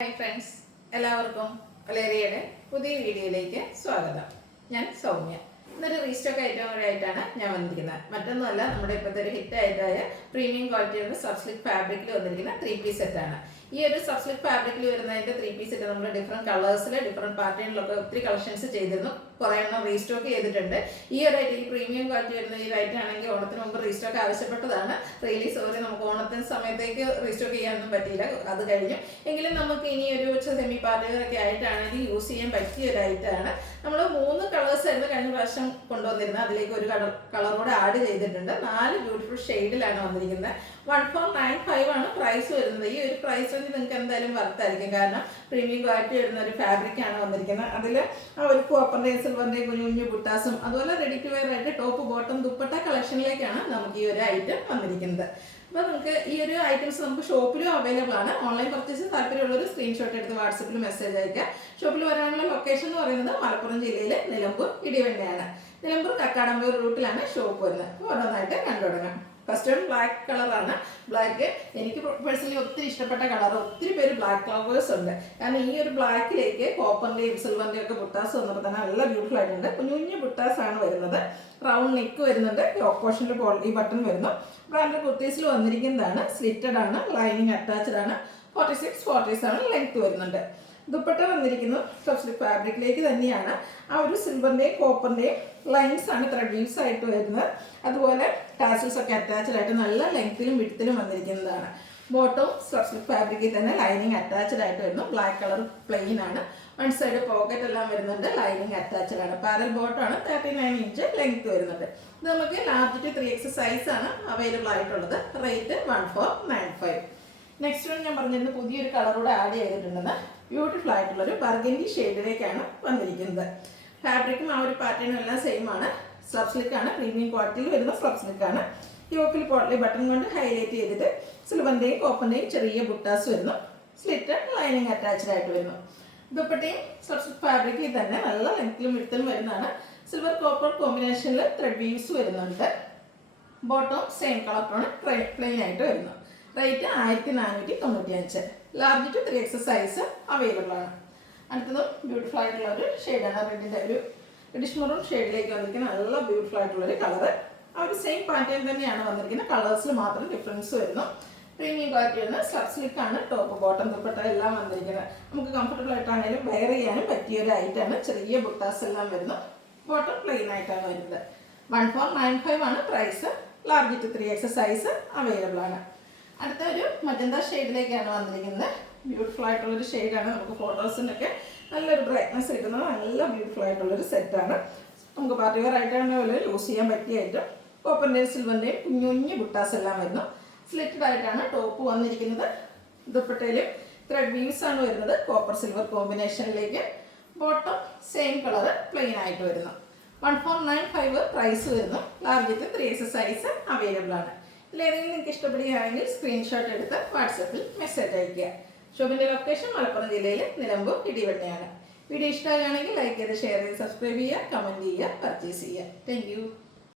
Hi friends, എല്ലാവർക്കും വലേറിയയുടെ പുതിയ വീഡിയോയിലേക്ക് സ്വാഗതം. ഞാൻ സൗമ്യ. ഇന്നൊരു റീസ്റ്റോക്ക് ഐറ്റമായിട്ടാണ് ഞാൻ വന്നിരിക്കുന്നത്. മറ്റൊന്നുമല്ല, നമ്മുടെ ഇപ്പോഴത്തെ ഒരു ഹിറ്റ് ആയിട്ടായ പ്രീമിയം ക്വാളിറ്റിയുള്ള സബ്സ്ലിക് ഫാബ്രിക്കിൽ വന്നിരിക്കുന്ന 3-piece സെറ്റാണ്. ഈ ഒരു സബ്സ്ലിക് ഫാബ്രിക്കിൽ വരുന്നതിൻ്റെ 3-piece സെറ്റ് നമ്മൾ ഡിഫറെൻറ്റ് കളേഴ്സിൽ ഡിഫറെൻറ്റ് പാറ്റേണിലൊക്കെ ഒത്തിരി കളക്ഷൻസ് ചെയ്തിരുന്നു. കുറേ എണ്ണം റീസ്റ്റോക്ക് ചെയ്തിട്ടുണ്ട്. ഈ ഒരു ഐറ്റം, ഈ പ്രീമിയം ക്വാളിറ്റി വരുന്ന ഈ ഐറ്റം ആണെങ്കിൽ ഓണത്തിന് മുമ്പ് റീസ്റ്റോക്ക് ആവശ്യപ്പെട്ടതാണ്. റിയലി സോറി, നമുക്ക് ഓണത്തിന് സമയത്തേക്ക് റീസ്റ്റോക്ക് ചെയ്യാനൊന്നും പറ്റിയില്ല, അത് കഴിഞ്ഞു. എങ്കിലും നമുക്ക് ഇനി ഒരു സെമി പാർട്ടികളൊക്കെ ആയിട്ടാണെങ്കിൽ യൂസ് ചെയ്യാൻ പറ്റിയ ഒരു ഐറ്റമാണ്. നമ്മൾ 3 കളേഴ്സ് ആയിരുന്നു കഴിഞ്ഞ പ്രാവശ്യം കൊണ്ടുവന്നിരുന്നത്. അതിലേക്ക് ഒരു കളർ കൂടെ ആഡ് ചെയ്തിട്ടുണ്ട്. 4 ബ്യൂട്ടിഫുൾ ഷെയ്ഡിലാണ് വന്നിരിക്കുന്നത്. 1495 ആണ് പ്രൈസ് വരുന്നത്. ഈ ഒരു പ്രൈസ് റേഞ്ച് നിങ്ങൾക്ക് എന്തായാലും വർത്തായിരിക്കും, കാരണം പ്രീമിയം ക്വാളിറ്റി വരുന്ന ഒരു ഫാബ്രിക്കാണ് വന്നിരിക്കുന്നത്. അതിൽ ആ ഒരു കോപ്പറിൻ്റെയും സിൽവറിൻ്റെയും കുഞ്ഞു കുഞ്ഞു ബുട്ടാസും അതുപോലെ റെഡി ടു വെയർ ആയിട്ട് ടോപ്പ് ബോട്ടം ദുപ്പട്ട കളക്ഷനിലേക്കാണ് നമുക്ക് ഈ ഒരു ഐറ്റം വന്നിരിക്കുന്നത്. അപ്പോൾ നമുക്ക് ഈ ഒരു ഐറ്റംസ് നമുക്ക് ഷോപ്പിലും അവൈലബിൾ ആണ്. ഓൺലൈൻ പർച്ചേസ് താല്പര്യമുള്ളൊരു സ്ക്രീൻഷോട്ട് എടുത്ത് വാട്സപ്പിൽ മെസ്സേജ് അയക്കുക. ഷോപ്പിൽ വരാനുള്ള ലൊക്കേഷൻ എന്ന് പറയുന്നത് മലപ്പുറം ജില്ലയിലെ നിലമ്പൂർ ഇടിവണ്ണയാണ്. നിലമ്പൂർ കക്കാടമ്പൂർ റൂട്ടിലാണ് ഷോപ്പ് വരുന്നത്. ഓരോന്നായിട്ട് കണ്ടു തുടങ്ങാം. ഫസ്റ്റ് വൺ ബ്ലാക്ക് കളറാണ്. ബ്ലാക്ക് എനിക്ക് പേഴ്സണലി ഒത്തിരി ഇഷ്ടപ്പെട്ട കളർ. ഒത്തിരി പേര് ബ്ലാക്ക് ലവേഴ്സ് ഉണ്ട്. കാരണം ഈ ഒരു ബ്ലാക്കിലേക്ക് കോപ്പറിൻ്റെയും സിൽവറിൻ്റെയും ഒക്കെ ബുട്ടാസ് വന്നപ്പോൾ തന്നെ നല്ല ബ്യൂട്ടിഫുൾ ആയിട്ടുണ്ട്. കുഞ്ഞു കുഞ്ഞു ബുട്ടാസ് ആണ് വരുന്നത്. റൗണ്ട് നെക്ക് വരുന്നുണ്ട്. യോക്ക് പോർഷനിൽ ഈ ബട്ടൺ വരുന്നു. ബ്രാൻഡ് കുർത്തീസിൽ വന്നിരിക്കുന്നതാണ്. സ്ലിറ്റഡ് ആണ്. ലൈനിങ് അറ്റാച്ച്ഡ് ആണ്. 46-40 ആണ് ലെങ്ത് വരുന്നുണ്ട്. ദുപ്പട്ട വന്നിരിക്കുന്നു സബ്സ്ലിക് ഫാബ്രിക്കിലേക്ക് തന്നെയാണ്. ആ ഒരു സിൽവറിൻ്റെയും കോപ്പറിൻ്റെയും ലൈൻസ് ആണ് ത്രെഡ് വീവ്സ് ആയിട്ട് വരുന്നത്. അതുപോലെ ടാസൽസ് ഒക്കെ അറ്റാച്ച്ഡ് ആയിട്ട് നല്ല ലെങ്ത്തിലും വിഡ്ത്തിലും വന്നിരിക്കുന്നതാണ്. ബോട്ടവും സബ്സ്ലിക് ഫാബ്രിക്കിൽ തന്നെ ലൈനിങ് അറ്റാച്ച്ഡ് ആയിട്ട് വരുന്നു. ബ്ലാക്ക് കളർ പ്ലെയിൻ ആണ്. വൺ സൈഡ് പോക്കറ്റ് എല്ലാം വരുന്നുണ്ട്. ലൈനിങ് അറ്റാച്ച്ഡ് ആണ്. പാരൽ ബോട്ടമാണ്. 39 ഇഞ്ച് ലെങ്ത് വരുന്നുണ്ട്. ഇത് നമുക്ക് ലാർജ് ടു 3X സൈസ് ആണ് അവൈലബിൾ ആയിട്ടുള്ളത്. റേറ്റ് 1495. നെക്സ്റ്റ് വൺ ഞാൻ പറഞ്ഞിരുന്നത് പുതിയൊരു കളർ കൂടെ ആഡ് ചെയ്തിട്ടുണ്ടെന്ന്. ബ്യൂട്ടിഫുൾ ആയിട്ടുള്ളൊരു ബർഗൻഡി ഷെയ്ഡിലേക്കാണ് വന്നിരിക്കുന്നത്. ഫാബ്രിക്കും ആ ഒരു പാറ്റേണും എല്ലാം സെയിം ആണ്. സ്ലബ് ആണ്. പ്രീമിയം ക്വാളിറ്റിയിൽ വരുന്ന സ്ലബ് ആണ്. യോക്കിൽ പോട്ട്ലി ബട്ടൺ കൊണ്ട് ഹൈലൈറ്റ് ചെയ്തിട്ട് സിൽവറിൻ്റെയും കോപ്പറിൻ്റെയും ചെറിയ ബുട്ടാസ് വരുന്നു. സ്ലിറ്റ് ലൈനിങ് അറ്റാച്ച്ഡ് ആയിട്ട് വരുന്നു. ദുപ്പട്ടയും സ്ലബ് ഫാബ്രിക്കിൽ തന്നെ നല്ല ലെങ്ത്തിലും വിഡ്ത്തിലും വരുന്നതാണ്. സിൽവർ കോപ്പർ കോമ്പിനേഷനിൽ ത്രെഡ് വീവ്സ് വരുന്നുണ്ട്. Bottom same colour tone plain ആയിട്ട് വരുന്നു. Rate 1495. Large to 3X size available ആണ്. അടുത്തതും ബ്യൂട്ടിഫുൾ ആയിട്ടുള്ള ഒരു ഷെയ്ഡാണ്. റെഡിൻ്റെ ഒരു റെഡിഷ് മെറൂൺ ഷെയ്ഡിലേക്ക് വന്നിരിക്കുന്ന നല്ല ബ്യൂട്ടിഫുൾ ആയിട്ടുള്ളൊരു കളറ്. ആ ഒരു സെയിം പാറ്റേൺ തന്നെയാണ് വന്നിരിക്കുന്നത്. കളേഴ്സിൽ മാത്രം ഡിഫറൻസ് വരുന്നു. പ്രീമിയം ക്വാളിറ്റി വരുന്ന സ്ലബ് ആണ്. ടോപ്പ് ബോട്ടം ദുപ്പട്ട എല്ലാം വന്നിരിക്കുന്നത്. നമുക്ക് കംഫർട്ടബിൾ ആയിട്ടാണെങ്കിലും വെയർ ചെയ്യാനും പറ്റിയ ഒരു ഐറ്റാണ്. ചെറിയ ബുട്ടാസ് എല്ലാം വരുന്നു. ബോട്ടം പ്ലെയിൻ ആയിട്ടാണ് വരുന്നത്. 1495 ആണ് price. Large to 3X size available ആണ്. അടുത്ത ഒരു മജന്ത ഷെയ്ഡിലേക്കാണ് വന്നിരിക്കുന്നത്. ബ്യൂട്ടിഫുൾ ആയിട്ടുള്ളൊരു ഷെയ്ഡാണ്. നമുക്ക് ഫോട്ടോസിനൊക്കെ നല്ലൊരു ബ്രൈറ്റ്നസ് കിട്ടുന്നത്. നല്ല ബ്യൂട്ടിഫുൾ ആയിട്ടുള്ളൊരു സെറ്റാണ്. നമുക്ക് പാർട്ടി വെയർ ആയിട്ടാണ് യൂസ് ചെയ്യാൻ പറ്റിയായിട്ടും കോപ്പറിൻ്റെയും സിൽവറിൻ്റെയും കുഞ്ഞു കുഞ്ഞു ബുട്ടാസ് എല്ലാം വരുന്നു. സ്ലിറ്റഡ് ആയിട്ടാണ് ടോപ്പ് വന്നിരിക്കുന്നത്. ദുപ്പട്ടയിലും ത്രെഡ് വീവ്സ് ആണ് വരുന്നത്. കോപ്പർ സിൽവർ കോമ്പിനേഷനിലേക്ക്. ബോട്ടം സെയിം കളർ പ്ലെയിൻ ആയിട്ട് വരുന്നു. 1495 പ്രൈസ് വരുന്നു. Large to 3X size available ആണ്. ഇതിലേതെങ്കിലും നിങ്ങൾക്ക് ഇഷ്ടപ്പെടുകയാണെങ്കിൽ സ്ക്രീൻഷോട്ട് എടുത്ത് വാട്സപ്പിൽ മെസ്സേജ് അയയ്ക്കുക. ഷോപ്പിൻ്റെ ലൊക്കേഷൻ മലപ്പുറം ജില്ലയിലെ നിലമ്പൂർ ഇടിവണ്ണയാണ്. വീഡിയോ ഇഷ്ടമാണെങ്കിൽ ലൈക്ക് ചെയ്ത് ഷെയർ ചെയ്ത് സബ്സ്ക്രൈബ് ചെയ്യുക, കമൻറ്റ് ചെയ്യുക, പർച്ചേസ് ചെയ്യുക. Thank you.